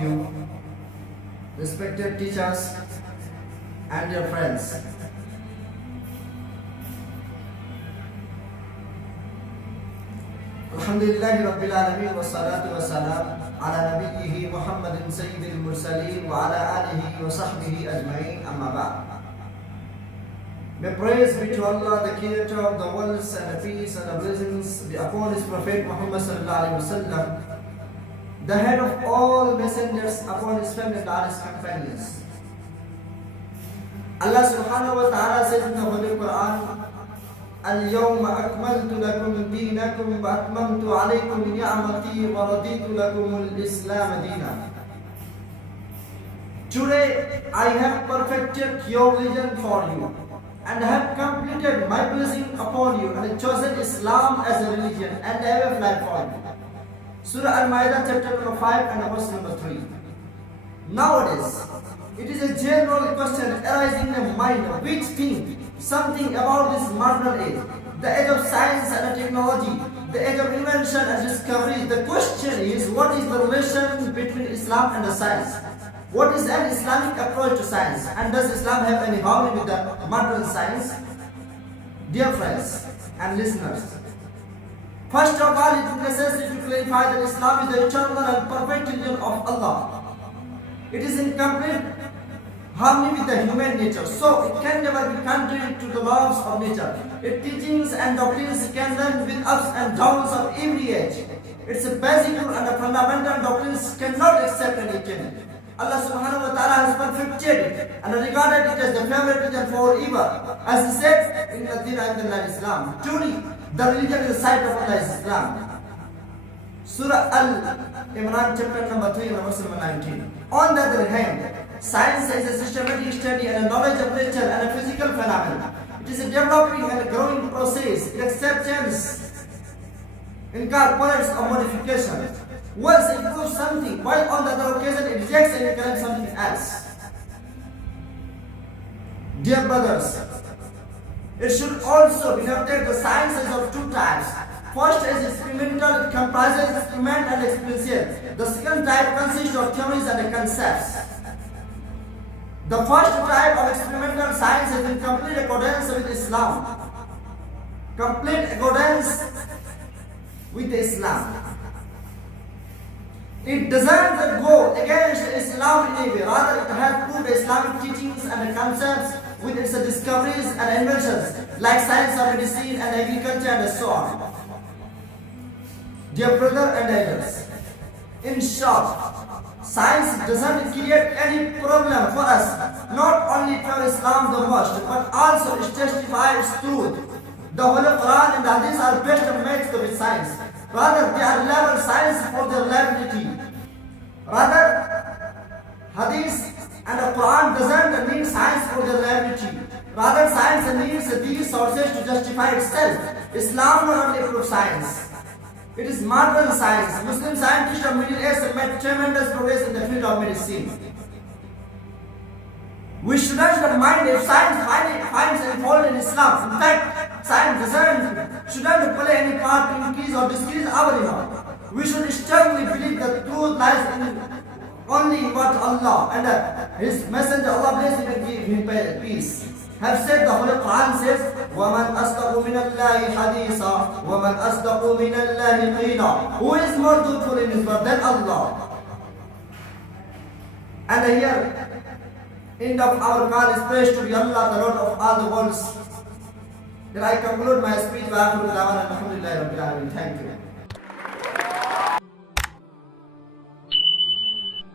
of you, respected teachers and your friends. Alhamdulillahi Rabbil Alameen wa salatu wa salam ala nabiyyihi Muhammadin Sayyidil Mursaleen wa ala alihi wa sahbihi ajma'in, amma ba'd. May praise be to Allah, the Creator of the worlds, and the peace and the blessings be upon His Prophet Muhammad sallallahu alaihi wasallam, the head of all messengers, upon his family and all his companions. Allah subhanahu wa ta'ala says in the Holy Quran, اليوم أكملت لكم دينكم وأتممت عليكم نعمتي ورضيت لكم الإسلام دينا. Today I have perfected your religion for you and have completed my blessing upon you and chosen Islam as a religion and a way of life for you. Surah Al-Ma'idah chapter number 5 and verse number 3. Nowadays, it is a general question arising in the mind of which thing something about this modern age, the age of science and technology, the age of invention and discovery. The question is, what is the relation between Islam and the science? What is an Islamic approach to science? And does Islam have any harmony with the modern science? Dear friends and listeners, first of all, it is necessary to clarify that Islam is the eternal and perfect religion of Allah. It is in complete harmony with the human nature, so it can never be contrary to the laws of nature. Its teachings and doctrines can run with ups and downs of every age. Its basic and fundamental doctrines cannot accept any change. Allah subhanahu wa ta'ala has perfected it and regarded it as the favorite religion forever. As He said, in the Deen of Islam, truly the religion in the sight of Allah is Islam. Surah Al-Imran chapter number 3 and verse number 19. On the other hand, science is a systematic study and a knowledge of nature and a physical phenomenon. It is a developing and a growing process. It accepts change, incorporates or modification. Once it proves something, while on the other occasion it rejects and corrects something else. Dear brothers, it should also be noted the science is of two types. First is experimental, it comprises experiment and experience. The second type consists of theories and concepts. The first type of experimental science is in complete accordance with Islam. Complete accordance with Islam. It doesn't go against Islam in any way. Rather, it has proved Islamic teachings and concepts with its discoveries and inventions, like science of medicine and agriculture and so on. Dear brother and elders, in short, science doesn't create any problem for us, not only for Islam the most, but also it testifies truth. The Holy Quran and the Hadith are best matched with science. Rather, they are level science for their reliability. Rather, Hadith and the Quran doesn't need science for their reliability. Rather, science needs these sources to justify itself. Islam not only proves science. It is modern science. Muslim scientists of Middle East have made tremendous progress in the field of medicine. We shouldn't mind if science finds a fault in Islam. In fact, science shouldn't play any part to increase or decrease our iman. We should strongly believe that truth lies in only in what Allah and His Messenger, Allah bless him and give him peace, have said. The Holy Quran says, وَمَنْ أَصْدَقُ مِنَ اللَّهِ حَدِيثًا وَمَنْ أَصْدَقُ مِنَ اللَّهِ قِيلًا. Who is more truthful in His word than Allah? And here, end of our call is praise to be Allah, the Lord of all the worlds. Then I conclude my speech. Thank you.